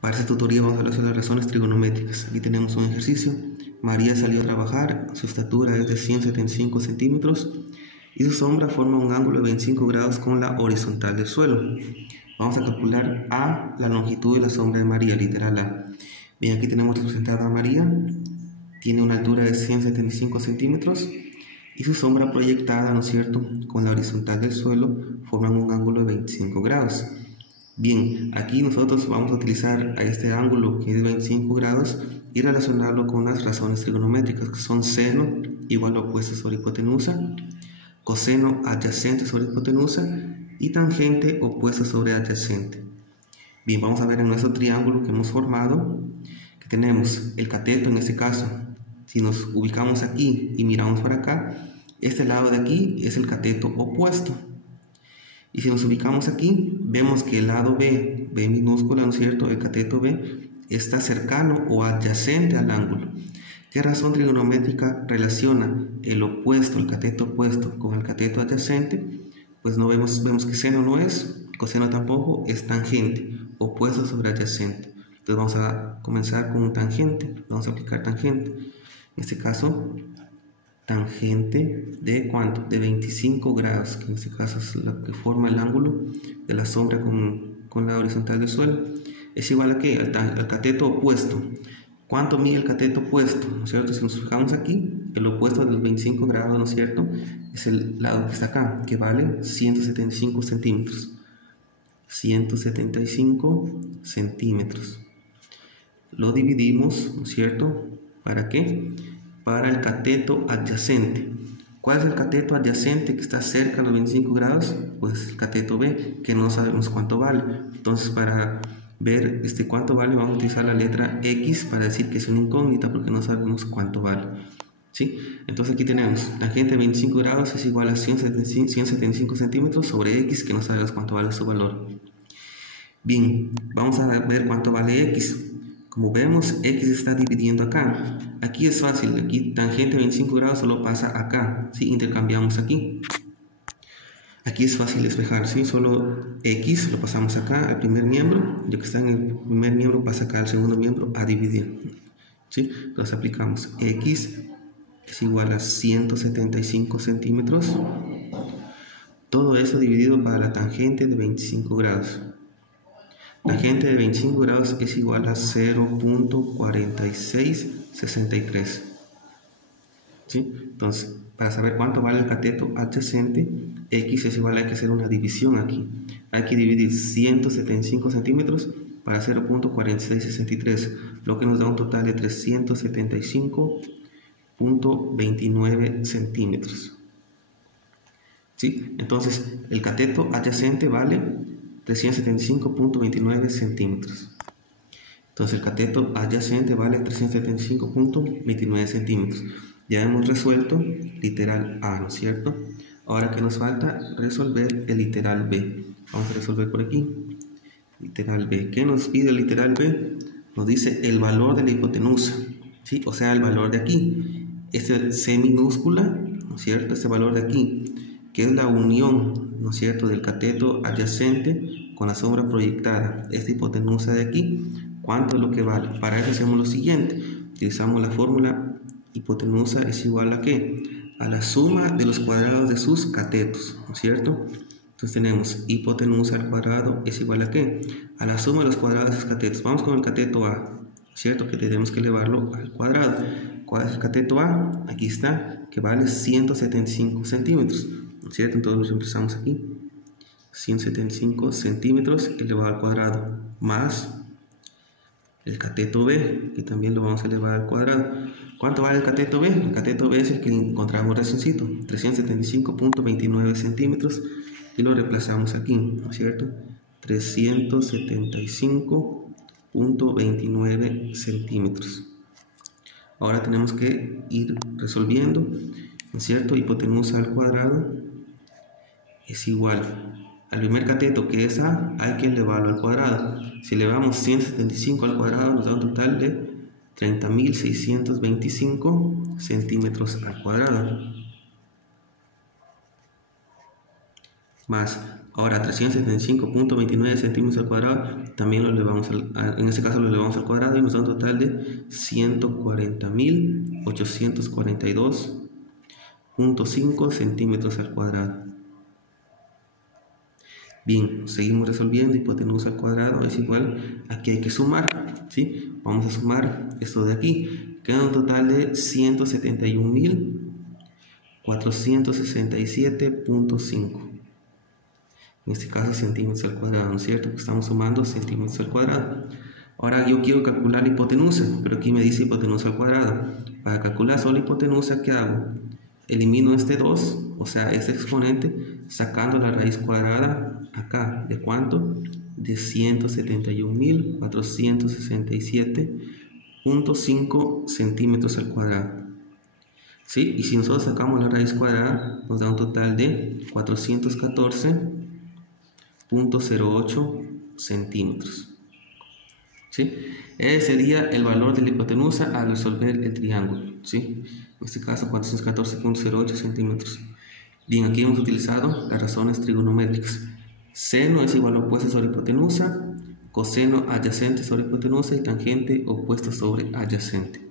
Para este tutorial vamos a hablar sobre las razones trigonométricas. Aquí tenemos un ejercicio. María salió a trabajar, su estatura es de 175 centímetros y su sombra forma un ángulo de 25 grados con la horizontal del suelo. Vamos a calcular A, la longitud de la sombra de María, literal A. Bien, aquí tenemos representada a María, tiene una altura de 175 centímetros y su sombra proyectada, ¿no es cierto?, con la horizontal del suelo forman un ángulo de 25 grados. Bien, aquí nosotros vamos a utilizar a este ángulo que es 25 grados y relacionarlo con las razones trigonométricas que son seno igual a opuesto sobre hipotenusa, coseno adyacente sobre hipotenusa y tangente opuesto sobre adyacente. Bien, vamos a ver en nuestro triángulo que hemos formado que tenemos el cateto en este caso. Si nos ubicamos aquí y miramos para acá, este lado de aquí es el cateto opuesto. Y si nos ubicamos aquí, vemos que el lado B minúscula, ¿no es cierto?, el cateto B, está cercano o adyacente al ángulo. ¿Qué razón trigonométrica relaciona el opuesto, el cateto opuesto, con el cateto adyacente? Pues no vemos que seno no es, coseno tampoco, es tangente, opuesto sobre adyacente. Entonces vamos a comenzar con un tangente, vamos a aplicar tangente. En este caso, tangente de ¿cuánto? De 25 grados, que en este caso es lo que forma el ángulo de la sombra con la horizontal del suelo. Es igual a ¿qué? Al cateto opuesto. ¿Cuánto mide el cateto opuesto? ¿No es cierto? Si nos fijamos aquí, el opuesto de los 25 grados, ¿no es cierto?, es el lado que está acá, que vale 175 centímetros. 175 centímetros. Lo dividimos, ¿no es cierto? ¿Para qué? Para el cateto adyacente. ¿Cuál es el cateto adyacente que está cerca a los 25 grados? Pues el cateto B, que no sabemos cuánto vale. Entonces, para ver cuánto vale, vamos a utilizar la letra X para decir que es una incógnita porque no sabemos cuánto vale. ¿Sí? Entonces aquí tenemos tangente de 25 grados es igual a 175 centímetros sobre X, que no sabemos cuánto vale su valor. Bien, vamos a ver cuánto vale X. Como vemos, X está dividiendo acá. Aquí es fácil, aquí tangente de 25 grados solo pasa acá, ¿sí? Intercambiamos aquí. Aquí es fácil despejar, ¿sí? Solo X lo pasamos acá al primer miembro, y lo que está en el primer miembro pasa acá al segundo miembro a dividir, ¿sí? Entonces aplicamos X es igual a 175 centímetros. Todo eso dividido para la tangente de 25 grados. Tangente de 25 grados es igual a 0.4663. ¿Sí? Entonces, para saber cuánto vale el cateto adyacente, X es igual a, hay que hacer una división aquí. Hay que dividir 175 centímetros para 0.4663, lo que nos da un total de 375.29 centímetros. ¿Sí? Entonces, el cateto adyacente vale 375.29 centímetros. Entonces el cateto adyacente vale 375.29 centímetros. Ya hemos resuelto literal A, ¿no es cierto? Ahora que nos falta resolver el literal B. Vamos a resolver por aquí. Literal B. ¿Qué nos pide el literal B? Nos dice el valor de la hipotenusa, ¿sí? O sea, el valor de aquí. Este C minúscula, ¿no es cierto? Este valor de aquí, que es la unión, ¿no es cierto?, del cateto adyacente con la sombra proyectada. Esta hipotenusa de aquí, ¿cuánto es lo que vale? Para eso hacemos lo siguiente. Utilizamos la fórmula hipotenusa es igual a ¿qué? A la suma de los cuadrados de sus catetos, ¿no es cierto? Entonces tenemos hipotenusa al cuadrado es igual a ¿qué? A la suma de los cuadrados de sus catetos. Vamos con el cateto A, ¿no es cierto?, que tenemos que elevarlo al cuadrado. ¿Cuál es el cateto A? Aquí está, que vale 175 centímetros, ¿no es cierto? Entonces empezamos aquí. 175 centímetros elevado al cuadrado más el cateto B, que también lo vamos a elevar al cuadrado. ¿Cuánto vale el cateto B? El cateto B es el que encontramos reciéncito, 375.29 centímetros, y lo reemplazamos aquí, ¿no es cierto? 375.29 centímetros. Ahora tenemos que ir resolviendo, ¿no es cierto? Hipotenusa al cuadrado es igual al primer cateto, que es A, hay que elevarlo al cuadrado. Si elevamos 175 al cuadrado, nos da un total de 30.625 centímetros al cuadrado. Más, Ahora 375.29 centímetros al cuadrado también lo elevamos en este caso lo elevamos al cuadrado y nos da un total de 140.842.5 centímetros al cuadrado. Bien, seguimos resolviendo. Hipotenusa al cuadrado es igual, aquí hay que sumar, ¿sí? Vamos a sumar esto de aquí, queda un total de 171.467.5. En este caso centímetros al cuadrado, ¿no es cierto? Estamos sumando centímetros al cuadrado. Ahora yo quiero calcular la hipotenusa, pero aquí me dice hipotenusa al cuadrado. Para calcular solo hipotenusa, ¿qué hago? Elimino este 2, o sea, este exponente, sacando la raíz cuadrada acá. ¿De cuánto? De 171.467.5 centímetros al cuadrado. ¿Sí? Y si nosotros sacamos la raíz cuadrada, nos da un total de 414.08 centímetros. ¿Sí? Ese sería el valor de la hipotenusa al resolver el triángulo, ¿sí? En este caso 414.08 centímetros. Bien, aquí hemos utilizado las razones trigonométricas. Seno es igual a opuesto sobre hipotenusa, coseno adyacente sobre hipotenusa y tangente opuesto sobre adyacente.